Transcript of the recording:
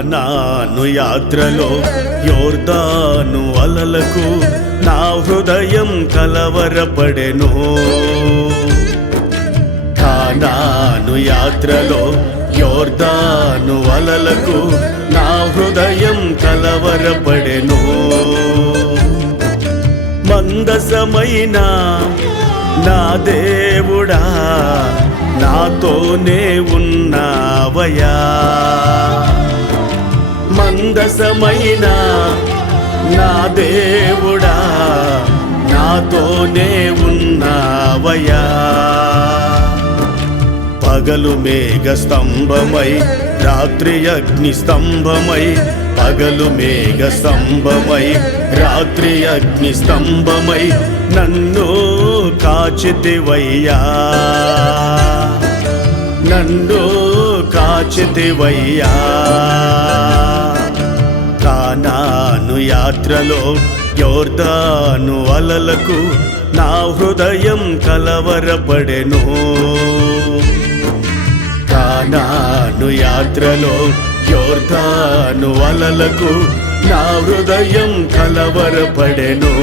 కానాను యాత్రలో యోర్దాను అలలకు నా హృదయం కలవరపడెను. కానాను యాత్రలో యోర్దాను అలలకు నా హృదయం కలవరపడెను. మందసమైన నా దేవుడా నాతోనే ఉన్నావయ్యా. మందసమైన నా దేవుడా నాతోనే ఉన్నావయ్యా. పగలు మేఘ స్తంభమై రాత్రి అగ్ని స్తంభమై, పగలు మేఘ స్తంభమై రాత్రి అగ్ని స్తంభమై నన్ను కాచితివయ్యా. నన్ను కాచితివయ్యా. కానాను యాత్రలో యోర్దాను అలలకు నా హృదయం కలవరపడెను. కానాను యాత్రలో యోర్దాను అలలకు నా హృదయం కలవరపడెను.